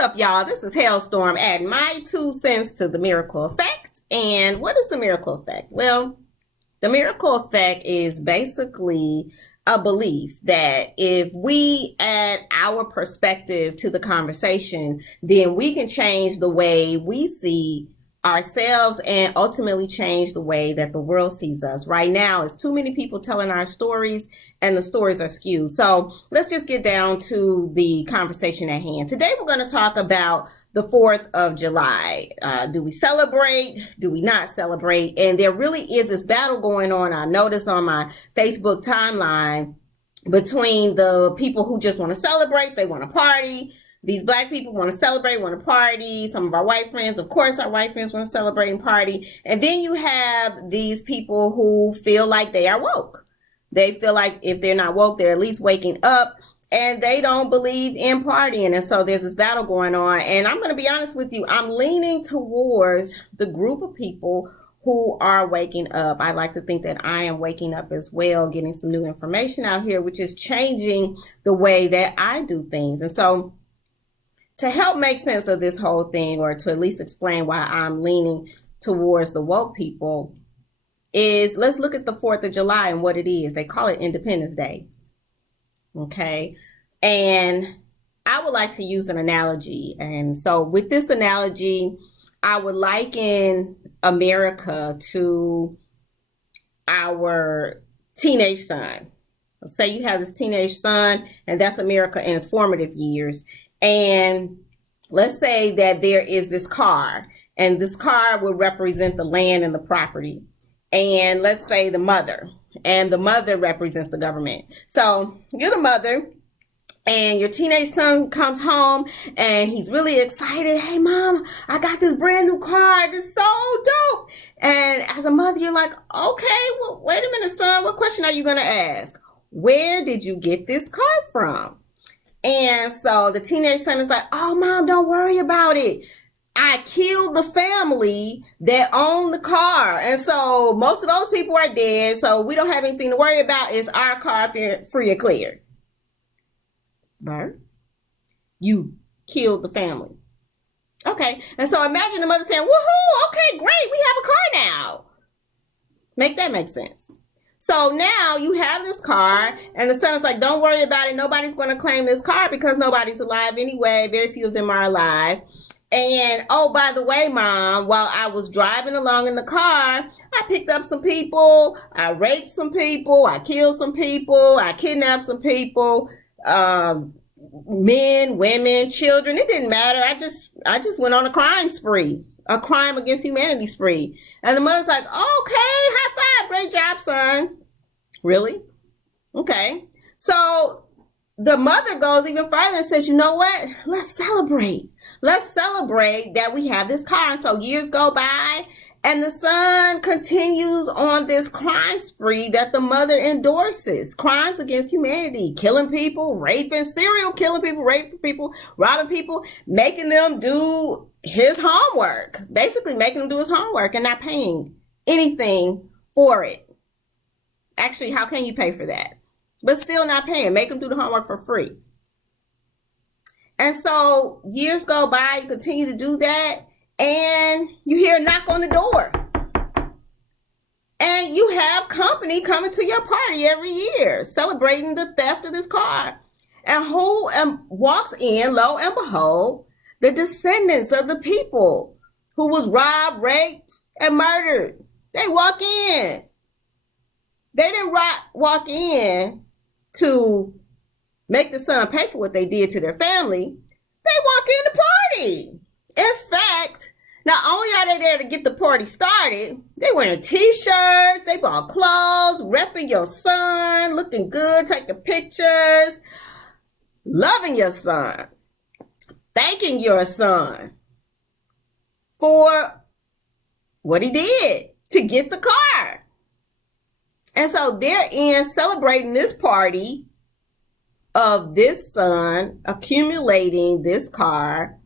up, y'all? This is Hailstorm adding my 2 cents to the miracle effect. And what is the miracle effect? Well, the miracle effect is basically a belief that if we add our perspective to the conversation, then we can change the way we see ourselves and ultimately change the way that the world sees us. Right now, it's too many people telling our stories and the stories are skewed. So let's just get down to the conversation at hand. Today, we're going to talk about the 4th of July. Do we celebrate? Do we not celebrate? And there really is this battle going on. I noticed on my Facebook timeline between the people who just want to celebrate, they want to party. These Black people want to celebrate, want to party. Some of our white friends, of course, our white friends want to celebrate and party. And then you have these people who feel like they are woke. They feel like if they're not woke, they're at least waking up, and they don't believe in partying. And so there's this battle going on. And I'm going to be honest with you, I'm leaning towards the group of people who are waking up. I like to think that I am waking up as well, getting some new information out here, which is changing the way that I do things. And so to help make sense of this whole thing, or to at least explain why I'm leaning towards the woke people, is let's look at the 4th of July and what it is. They call it Independence Day. Okay. And I would like to use an analogy. And so with this analogy, I would liken America to our teenage son. Say you have this teenage son, and that's America in its formative years. And let's say that there is this car, and this car will represent the land and the property. And let's say the mother, and the mother represents the government. So you're the mother, and your teenage son comes home, and he's really excited. Hey, Mom, I got this brand new car. It's so dope. And as a mother, you're like, okay, well, wait a minute, son. What question are you going to ask? Where did you get this car from? And so the teenage son is like, oh, Mom, don't worry about it. I killed the family that owned the car. And so most of those people are dead. So we don't have anything to worry about. It's our car, free and clear. Bert, you killed the family. Okay. And so imagine the mother saying, woohoo, okay, great. We have a car now. Make that make sense. So now you have this car, and the son is like, don't worry about it. Nobody's going to claim this car because nobody's alive anyway. Very few of them are alive. And, oh, by the way, Mom, while I was driving along in the car, I picked up some people. I raped some people. I killed some people. I kidnapped some people. Men, women, children. It didn't matter. I just went on a crime spree. A crime against humanity spree. And the mother's like, okay, high five, great job, son. Really? Okay. So the mother goes even further and says, you know what? Let's celebrate. Let's celebrate that we have this car. And so years go by, and the son continues on this crime spree that the mother endorses. Crimes against humanity, killing people, raping, serial killing people, raping people, robbing people, making them do his homework, basically making him do his homework and not paying anything for it. Actually, how can you pay for that? But still not paying, make him do the homework for free. And so years go by, you continue to do that, and you hear a knock on the door. And you have company coming to your party every year, celebrating the theft of this car. And who walks in, lo and behold, the descendants of the people who was robbed, raped, and murdered. They walk in. They didn't walk in to make the son pay for what they did to their family. They walk in to party. In fact, not only are they there to get the party started, they wearing t-shirts, they bought clothes, repping your son, looking good, taking pictures, loving your son, thanking your son for what he did to get the car. And so they're in celebrating this party of this son accumulating this car,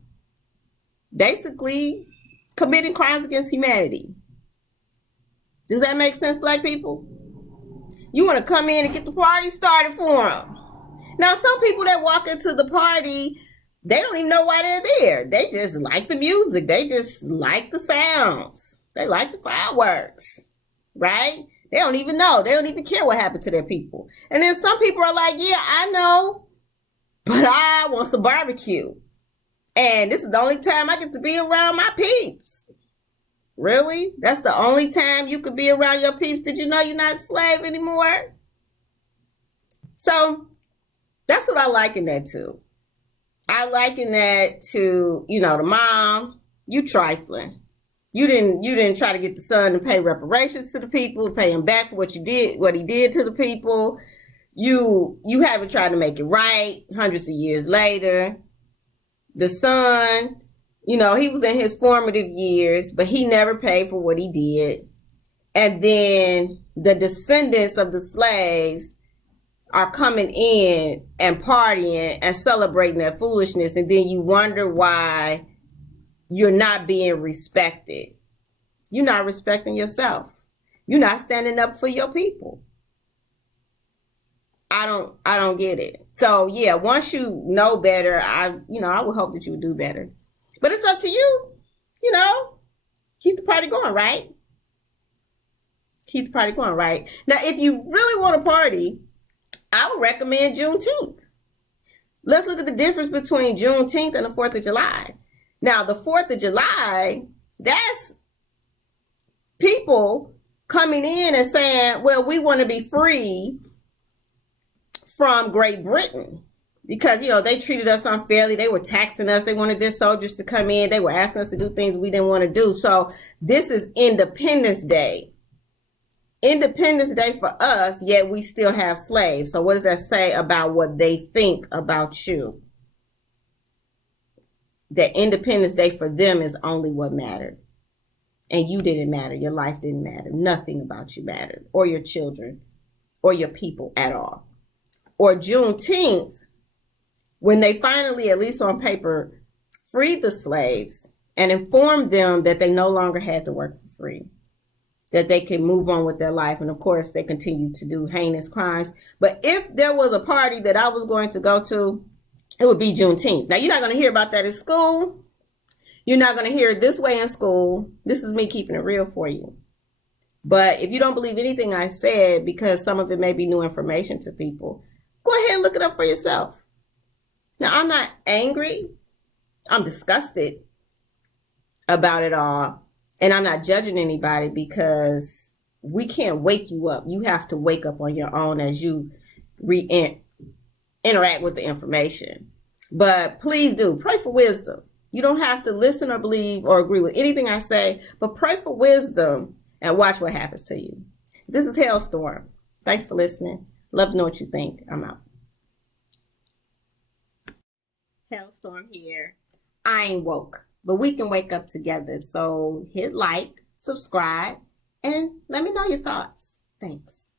basically committing crimes against humanity. Does that make sense, Black people? You want to come in and get the party started for them. Now, some people that walk into the party, They don't even know why they're there. They just like the music. They just like the sounds. They like the fireworks, right? They don't even know. They don't even care what happened to their people. And then some people are like, yeah, I know, but I want some barbecue. And this is the only time I get to be around my peeps. Really? That's the only time you could be around your peeps? Did you know you're not a slave anymore? So that's what I liken that to. I liken that to, the mom, you trifling. You didn't try to get the son to pay reparations to the people, pay him back for what he did to the people. You haven't tried to make it right hundreds of years later. The son, he was in his formative years, but he never paid for what he did. And then the descendants of the slaves are coming in and partying and celebrating their foolishness. And then you wonder why you're not being respected. You're not respecting yourself. You're not standing up for your people. I don't get it. So yeah, once you know better, I would hope that you would do better. But it's up to you. Keep the party going, right? Keep the party going, right? Now, if you really want to party, I would recommend Juneteenth. Let's look at the difference between Juneteenth and the 4th of July. Now, the 4th of July, that's people coming in and saying, well, we want to be free from Great Britain because, they treated us unfairly. They were taxing us. They wanted their soldiers to come in. They were asking us to do things we didn't want to do. So this is Independence Day. Independence Day for us, yet we still have slaves. So what does that say about what they think about you? That Independence Day for them is only what mattered. And you didn't matter. Your life didn't matter. Nothing about you mattered, or your children, or your people at all. Or Juneteenth, when they finally, at least on paper, freed the slaves and informed them that they no longer had to work for free, that they can move on with their life. And of course, they continue to do heinous crimes. But if there was a party that I was going to go to, it would be Juneteenth. Now, you're not going to hear about that in school. You're not going to hear it this way in school. This is me keeping it real for you. But if you don't believe anything I said, because some of it may be new information to people, go ahead and look it up for yourself. Now, I'm not angry. I'm disgusted about it all. And I'm not judging anybody because we can't wake you up. You have to wake up on your own as you interact with the information. But please do pray for wisdom. You don't have to listen or believe or agree with anything I say, but pray for wisdom and watch what happens to you. This is Hailstorm. Thanks for listening. Love to know what you think. I'm out. Hailstorm here. I ain't woke, but we can wake up together. So hit like, subscribe, and let me know your thoughts. Thanks.